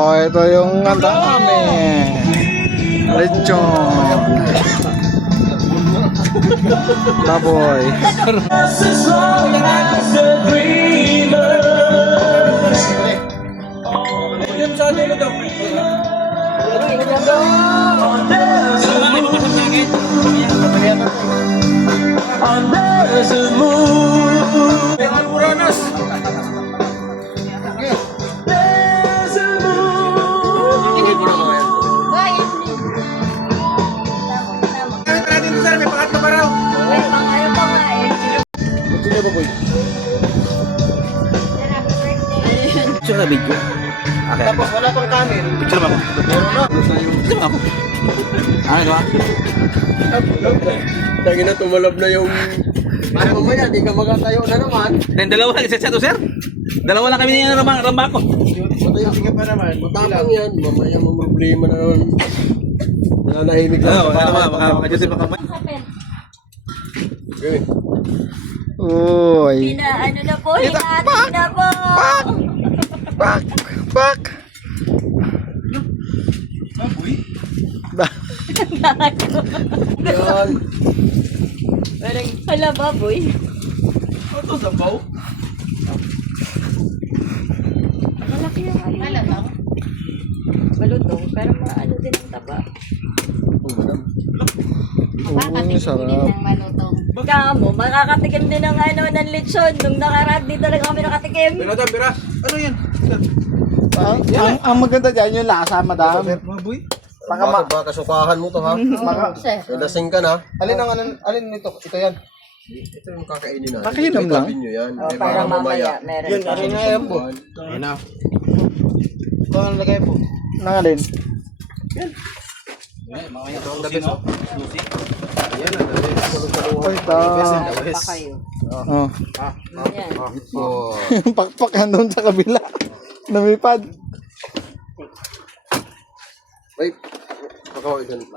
Oh, ito yung ang dami. Lechon. Baboy. Picture na video. Okay. Tapos wala pang camera. Picture mo ako. Meron na. Picture mo ako. Ano ba? Tangin na, tumalab na yung... Parang umaya, di ka magkatayo na naman. Then dalawa lang isa to, sir. Dalawa lang kami ni ramba ko. Matayo ka pa naman. Matapang yan. Mamaya mo problema na naman. Nananahimik lang. Ano ba? Maka-Joseph baka may. Okay. Uy. Ano na po, hinati na po. Pak. Pak. Yan. Hala, baboy. Ito sa baw. Malaki yung ano. Malutong. Malutong, pero maano din ang taba. Sarap. ng malutong. Kamo, makakatikim din ng ano, ng lechon. Nung nakaraan, dito lang kami nakatikim. Bira. Ano yan? Ang maganda dyan yung lasa, madam. Baboy. Baka sukahan mo to ha. Sir. Lasing ka na. Alin nito? Ito yan. Ito yung kakainin natin. Kakainin lang. Itabi nyo yan. Eh, Para baka mamaya, meron Yun, pa. alin nga yan po. Ayun na. Ito ang lagay po. Nangalin. Ito ang the best. Ayan na. Ay, ta. Pa kayo. Oh. Yan. Oh. Pakpak doon sa kabila. Namipad. Wait. Pagkawin ka lang.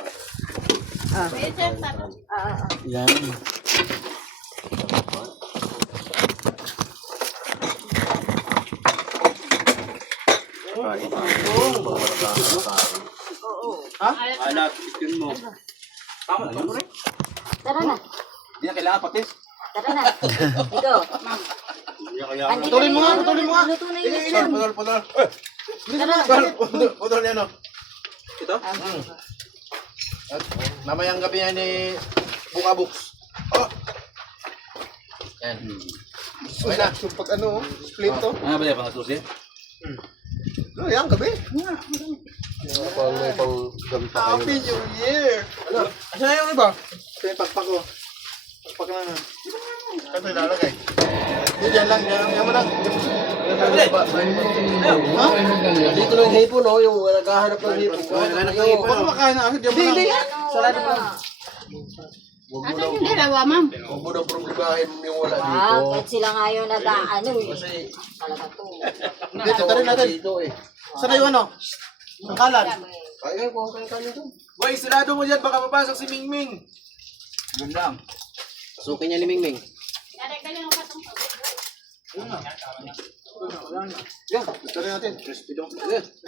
Yan. Anak, picture mo. Tama na yun. Tara na. Hindi na kailangan patis. Tara na. Ikaw, ma'am. Putulin mo nga. Luto na yung lechon. Putol. Tara. Putol yan o. Ito? Mamayang gabi yan ni Bukabuks. Oh. Yan. Okay na. So pag ano, split to. Ano ba yan? Pangasusi? No, yan gabi. Pang may pang gamit pa kayo. Happy New Year! Ano? Asan na yung iba? Ito yung pakpak ko. Pakpak na na. Ito yung lalagay. Yan lang. Yan mo lang. Ha? Dito lang yung hipon, no? Yung naghahanap ng hipon. Baka makain na agad. Yan mo lang. Sarado pa. Asan yung dalawa, ma'am? Huwag mo nang problemahin yung wala dito. Kahit sila ngayon nag-ano eh. Kasi Talaga to. Dito, tarin natin. dito eh. Saan na yung ano? Ang kalan. Kaya ko, kaya nito. Boy, sirado mo dyan. Baka papasok si Mingming. Yun lang. Sukin niya ni Mingming. Yan, tarin natin. Crispy daw.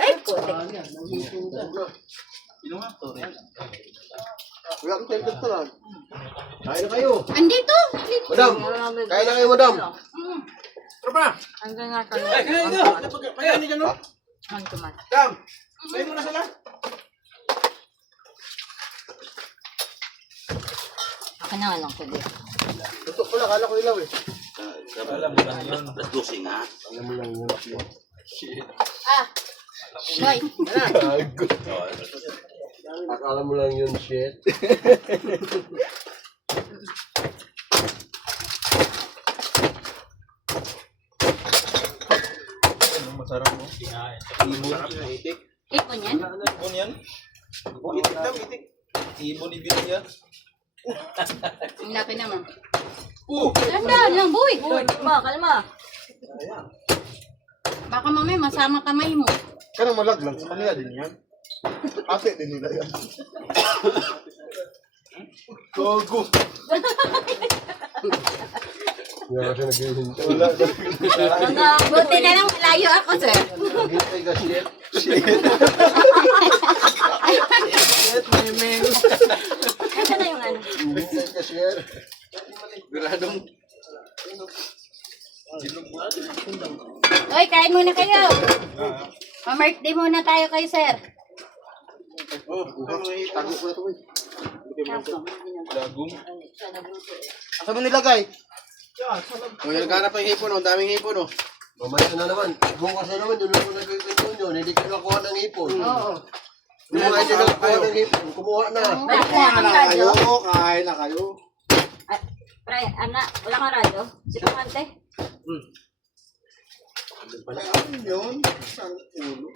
Ay, puti. Wala kang tayo dito lang. Kain na kayo. Andito. Madam, kain na kayo, madam. Tropa! Hanggang nga tayo. Kain ito! Kain niyo dyan, no? Ang tumat. Dam! Kain mo na sila. Akin na nga lang sabi. Ito pala, kala ko ilaw eh. Alam mo lang yun. Lasdusi nga. Alam mo lang yun. Ah! Boy! Akala mo lang yun, shit. Masarap mo. Ipon yan? Ibon yan. Itik daw, itik. Ibon ibon yan. Ang laki naman. Tandaan lang, boy! Kalma. Baka mamaya masama kamay mo. Kaya malaglag sa kanila din yan. Ate din nila yan. Gogo. Nga kasi naghihintay. Buti na lang layo ako, sir. Naghihintay ka shit. Ito na yung ano. Naghihintay ka shit. Biradong. Oy, kain muna kayo. Pa-birthday muna tayo kay sir. Tago ko na ito eh. Lagong. Asa mo nilagay? O, naghanap ng hipon, oh. Ang daming hipon, oh. Mamaya na naman. Bukas na naman, doon ako nagkikwento yun. Hindi ka nakuha ng ipon. Oo. Yung mga hindi nakakuha ng ipon, kumuha na. Wala kang radyo. Kain na kayo. Ay, pre, anak, wala kang radyo? Sino kante? Ano yun? Isang ulo.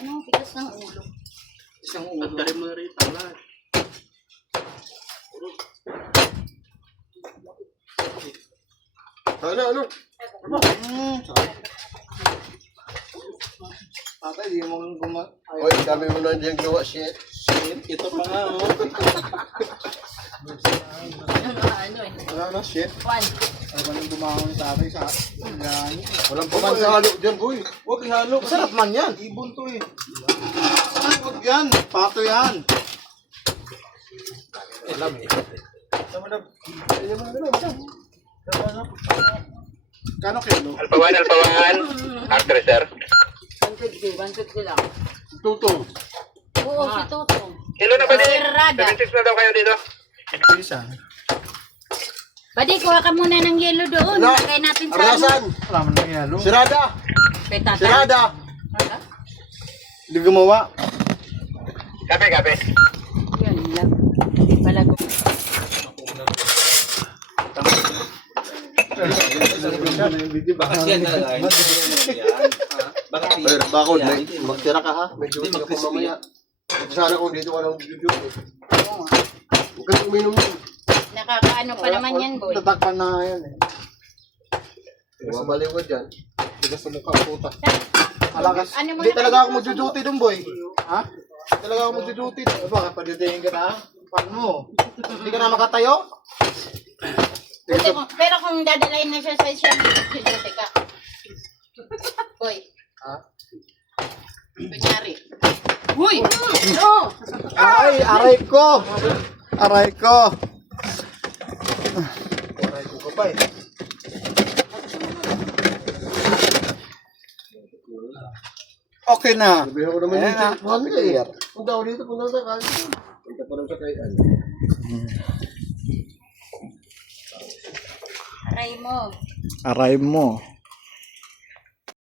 Ano, tigas ng ulo. Isang At ulo. dahil mo na rin lahat. Ano? Tatay, di mo Oy, dami mo na diyang ginawa shit. Ito pa nga, oh. Ano eh. Wala na, shit. One. Ano ba nang dumangon ni tatay sa... Yan. Walang pamahalo dyan, boy. Huwag ihalo. Masarap man yan. Ibon to eh. Huwag yan. Pato yan. Kano kilo? Alpawan. Actress, sir. 150 lang. Tutong. Oo, si Tutong. Kilo na ba din? Sirada. 76 na daw kayo dito. Isa. Badi, kuha ka muna ng yelo doon. Wala. Lagay natin sa Arlasan! Wala man nang ihalo. Sirada! Kay tata. Sirada! Wala? Hindi gumawa. Kape. Yan lang. Hindi pala ko. Bakit yan na lang? Bakit Ay, bakod, magtira ka ha. Medyo hindi ako mamaya. Sana kung dito ka lang video. Oo nga. Huwag kang uminom yun. Nakakaano pa naman yan, boy. Tatakpan na yan eh. Mabaliw ka dyan. Tigas sa mukha, puta. Malakas. Ano mo Hindi na- talaga ako magjo-duty dun, boy. Ha? Hindi talaga ako magjo-duty dun. Baka padidayin ka na. Paano mo? Hindi ka na makatayo? Pero kung dadalayin na siya sa siya, dito ka. Boy. Ha? Kunyari. Uy! No! Ay, aray ko! Aray ko! Aray ko ka pa eh. Okay na. Sabihin ko naman Ayan yung na. cellphone ka eh. Punta ako dito, punta sa kain. Punta pa rin sa kain. Aray mo. Aray mo.